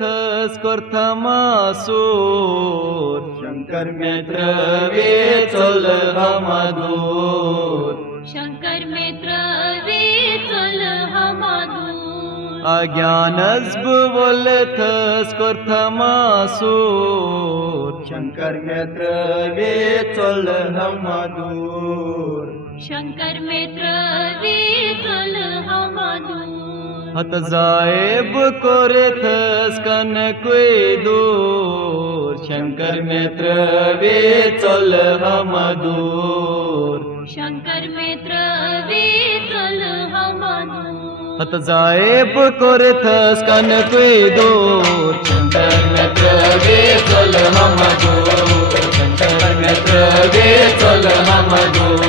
thus कोर्थमासूर Shankar मित्र वेचल हमादूर शंकर मित्र वेचल हमादूर अज्ञानस्ब बोलथस कोर्थमासूर शंकर मित्र वेचल हमादूर शंकर मित्र वेचल हमादूर हत जाएब कोरेथस कन कोई दूर शंकर मित्र वेचल हमादूर शंकर मित्र वेचल हमादूर हत जाएब कोरेथस कन कोई दूर शंकर मित्र वेचल हमादूर शंकर मित्र वेचल हमादूर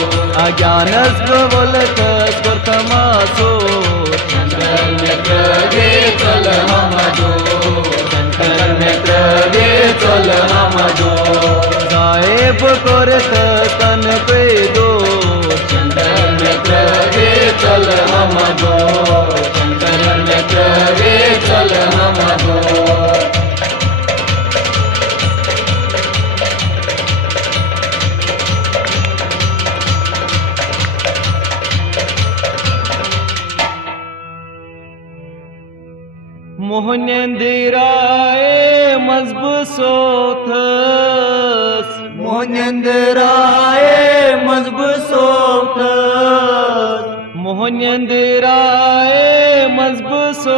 अज्ञानस्ब बोलथस कोर्थमासूर शंकर मित्र वेचल हमादूर शंकर मित्र वेचल हमादूर जाएब कोरेथस कन कोई दूर शंकर मित्र वेचल हमादूर शंकर मित्र वेचल हमादूर मोहनेंद्राए मजबूसोथस मोहनेंद्राए मजबूसोथस मोहनेंद्राए मजबूसोथस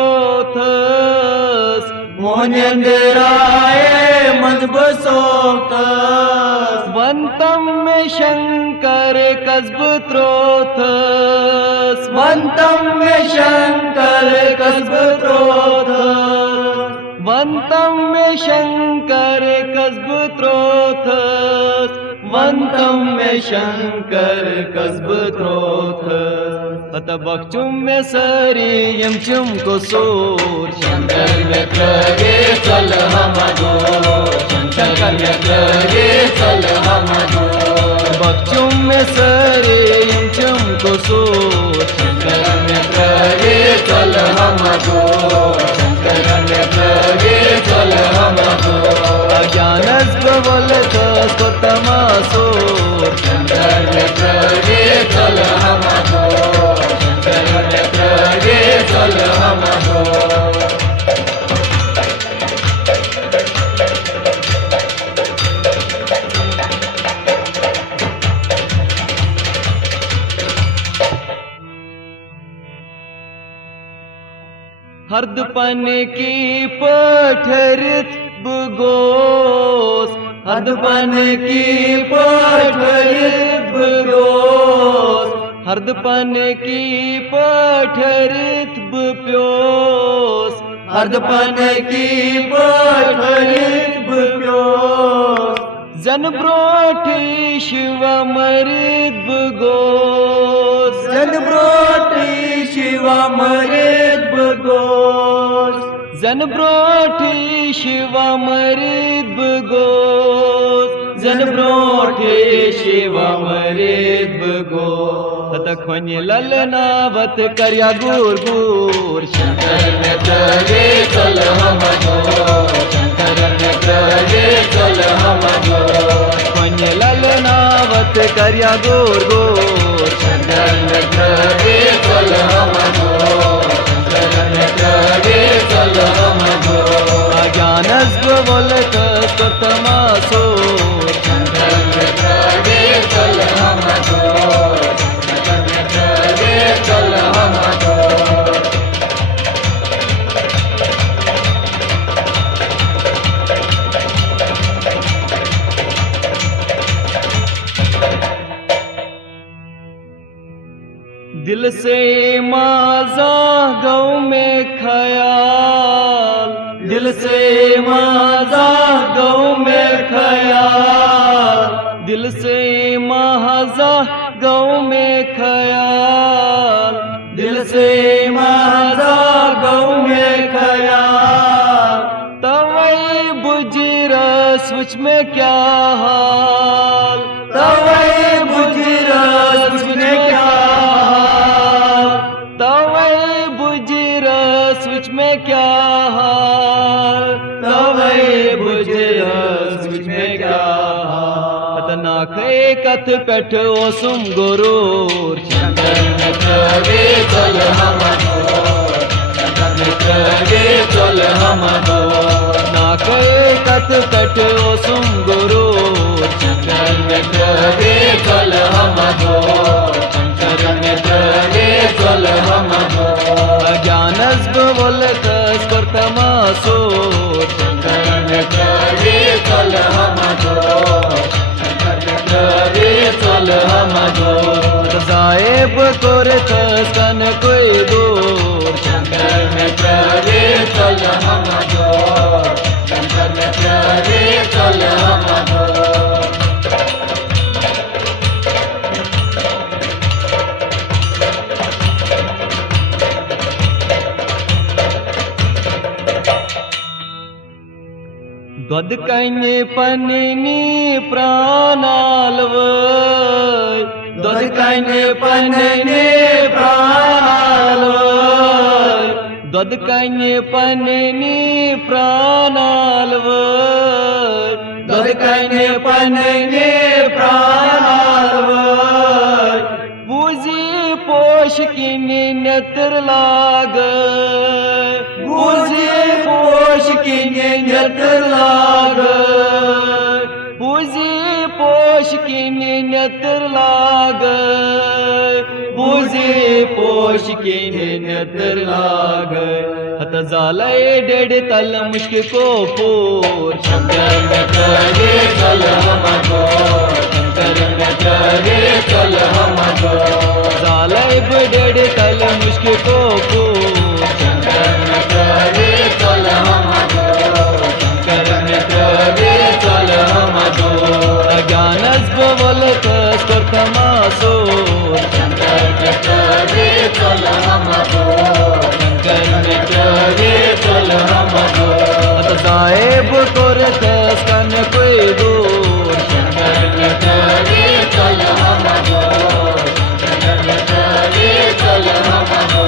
मोहनेंद्राए मजबूसोथस वंतम में शंकर कस्ब त्रोथस वंतम में शंकर कस्ब त्रोथस वंतम में शंकर कस्ब त्रोथस वंतम में शंकर कस्ब त्रोथस अत बक्चुम में सरी यम चुम को सूर शंकर मित्र वेचल हमादूर शंकर मित्र वेचल हमादूर बक्चुम में सरी यम चुम को सूर शंकर मित्र वेचल हमादूर शंकर मित्र वेचल हमादूर अज्ञानस्ब बोलथस कोर्थमासूर शंकर मित्र वेचल हमादूर शंकर मित्र वेचल हमादूर हरदपन की पठरित बुगोस हरदपन की पठरित बुगोस हरदपन की पठरित बुप्योस हरदपन की पठरित बुप्योस जन ब्रोठी शिव मरित बुगोस जन ब्रोटी शिवा मरित बुगोस जन ब्रोठी शिव मरित बुगोस जन ब्रोठी शिव मरित बुगोस तत खोनि ललनावत कर्या गुर गुर शंकर मित्र वेचल हमादूर शंकर मित्र वेचल हमादूर खोनि ललनावत कर्या गुर गुर शंकर मित्र वेचल हमादूर शंकर मित्र वेचल हमादूर अज्ञानस्ब बोलथस कोर्थमासूर शंकर मित्र वेचल हमादूर शंकर मित्र वेचल हमादूर दिल से माजा गौ में ख्याल दिल से माजा गौ में ख्याल दिल से महाजा गौ में ख्याल दिल से माजा गौ में ख्याल तवई बुजरा सोच में क्या हाल तवई बुजरा सोच में क्या हाल तवई बुजरा सोच में क्या हाल कथ पेठ ओसुम गुरूर शंकर मित्र वे चल हम दो, शंकर मित्र वे चल हम दो, नाके कथ पेठ ओसुम गुरूर शंकर मित्र वे चल हम दो, शंकर मित्र वे चल हम दो, अज्ञानस बोलतस कर्तमासूर शंकर मित्र वे चल हम दो, शंकर मित्र वे चल हम दो, साहेब कोरतस कन कोई दूर शंकर मित्र वे चल हम दो, शंकर मित्र वे चल हम दो, द्वद कन्ये पन्नी प्राणालव द्वद कन्ये पन्नी प्राणालव, द्वद कन्ये पन्नी प्राणालव द्वद कन्ये पन्नी प्राणालव, बूझी पोष किन्नी नेत्र लाग बूझी पोष किन्नी नेत्र लाग, बूझी पोष किन्नी नेत्र लाग बूझी पोष किन्नी नेत्र लाग हत झालय डेढ़ तल मुश्क को पूर शंकर मित्र वे चल हम दो, शंकर मित्र वे चल हम दो, झालय डेढ़ तल मुश्क को पूर शंकर मित्र वे चल हम दो, शंकर मित्र वे चल हम दो, अज्ञानस बोलतस कर्तमासूर शंकर मित्र वे चल हम दो, शंकर मित्र वे चल हम दो, अत साहेब कोरतस कन कोई दूर शंकर मित्र वे चल हम दो, शंकर मित्र वे चल हम दो,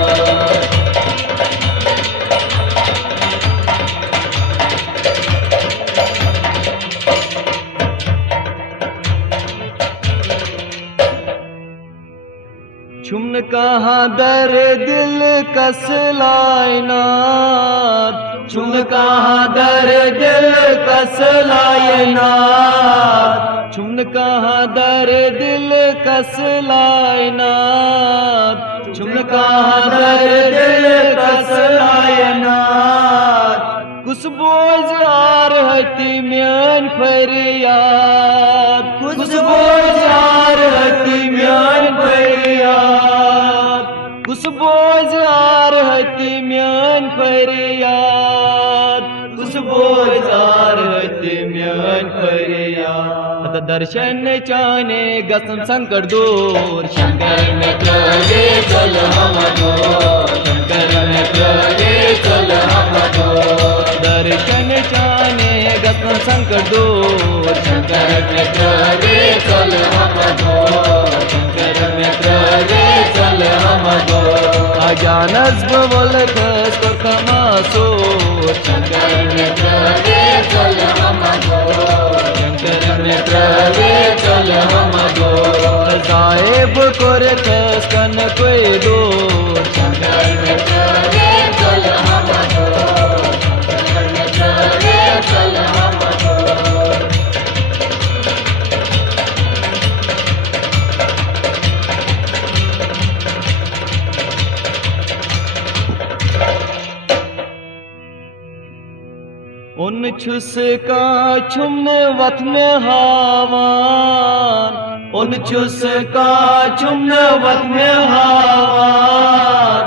छुमन कहाँ दर दिल कस लायनाथ चुम कहाँ दर दिल कस लायनाथ, छुमन कहाँ दर दिल कस लायनाथ चुम कहाँ दर दिल कस लायनाथ, कुछ बोझ आर हती म्यान फरियाद कुछ बोझार हती म्यान फरियाद, कुछ बोझ आर हती म्यान फरियाद कुछ बोझार हती म्यान फरियाद, अत दर्शन चाने गसम संकट दूर शंकर मित्र वे चल हम दो, शंकर मित्र वे चल हम दो, दर्शन चाने गसम संकट दूर शंकर मित्र वे चल हम दो, शंकर मित्र वे चल हम दो, अज्ञानस बोलतस कर्तमासूर शंकर मित्र वे चल हम दो, शंकर मित्र वे चल हम दो, साहेब कोरतस कन कोई दूर शंकर मित्र वे चल हम दो, शंकर मित्र वे चल हम दो, उन छुस का छुमन वत में हावान उन चुस का चुम्न वत में हावान,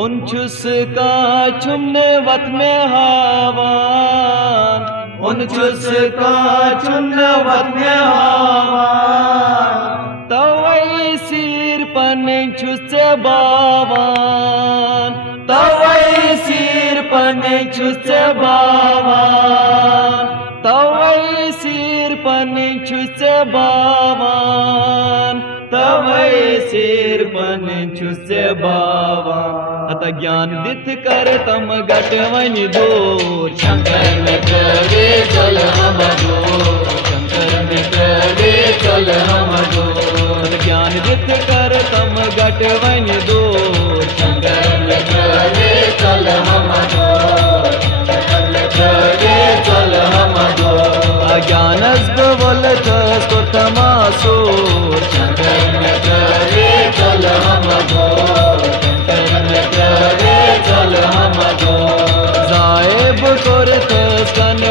उन छुस का छुमन वत में हावान उन चुस का चुम्न वत में हावान, तवई सिर पन छुस बावान तवई सिर पन चुस बावान, तवई सिर पन छुस बावान तवई सिर पन छुस बावान अत ज्ञान दिथ कर तम गटवन दूर शंकर मित्र वे चल हम दो, शंकर मित्र वे चल हम दो ज्ञान दित कर तम घट वन दूर शंकर मित्र रे चल हम दो शंकर मित्र रे चल हम दो अज्ञानस बोलत तमासूर शंकर मित्र रे चल हम दो शंकर मित्र रे चल हम दो साहेब कोरत सन